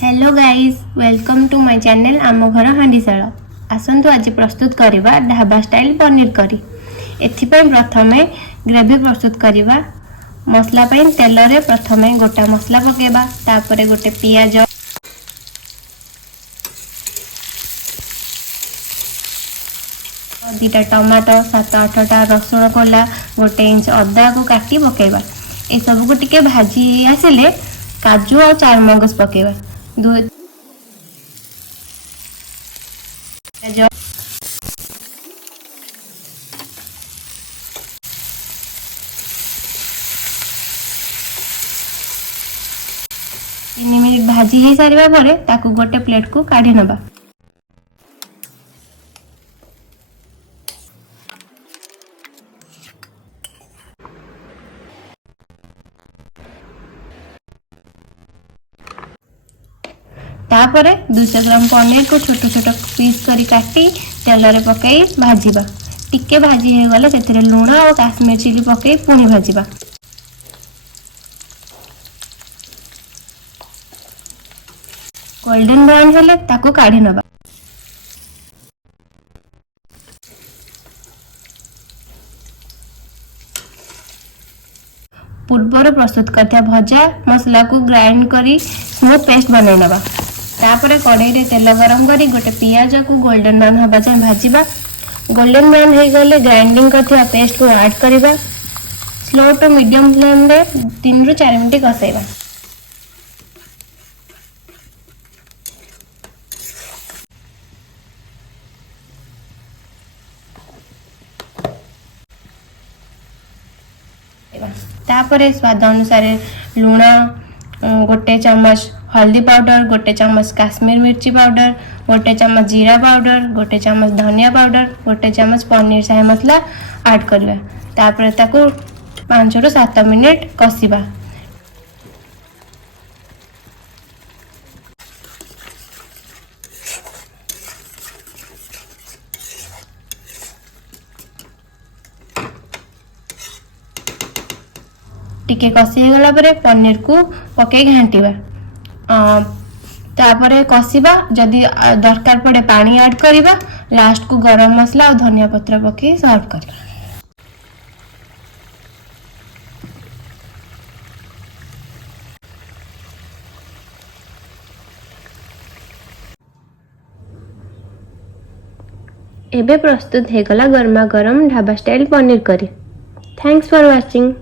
Hello guys, welcome to my channel आम घर हांडीशाल। आसतु आज प्रस्तुत करवा ढाबा स्टाइल पनीर करी। एथिपाई प्रथमे ग्रेवी प्रस्तुत करवा। मसला तेल रे प्रथमे गोटा मसला पकेबा, तापरे गोटे पियाज, दीटा टमाटो, 7-8टा रसुण कोला, गोटे इंच अदा को काटी पकेबा। ए सब को टिके भाजी आसिले काजू और चारमगज पकेबा। पियाज 3 मिनिट भाजी हो सारा पर ताकू गोटे प्लेट को काढ़ी नबा। तापरे 200 ग्राम पनीर को छोट छोट पीस करी काटी तेल रे पकई भाजीबा। टिके भाजी हो गले सेतिरे लूण और काश्मीर चिली पकई पुणी भाजीबा। गोल्डन ब्राउन हेले ताको काढ़ी नबा। पूर्वर प्रस्तुत करथिया भजा मसला को ग्राइंड करी स्मूथ पेस्ट बनाई नबा। तापरे कढ़ाई रे तेल गरम करी गोटे पियाज को गोल्डन ब्राउन हबा जाय भाजीबा। गोल्डन ब्राउन हो गले ग्राइंडिंग करथिया पेस्ट को ऐड करिबा। स्लो टू मीडियम फ्लेम रे 3 ରୁ 4 मिनिट कसाइबा। तापरे स्वाद अनुसार लूण, गोटे चम्मच हल्दी पाउडर, गोटे चम्मच काश्मीर मिर्ची पाउडर, गोटे चम्मच जीरा पाउडर, गोटे चम्मच धनिया पाउडर, गोटे चम्मच पनीर शाही मसला ऐड करवा। तापरे ताको 5 ରୁ 7 मिनिट कसिबा। टिके कसी गला परे पनीर को पके घांटीबा। तापरे कसिबा। जदि दरकार पड़े पानी ऐड करिबा। लास्ट को गरम मसला और धनिया पत्र पके सर्व करिबा। एबे प्रस्तुत हे गला गर्मा गरम ढाबा स्टाइल पनीर करी। Thanks for watching.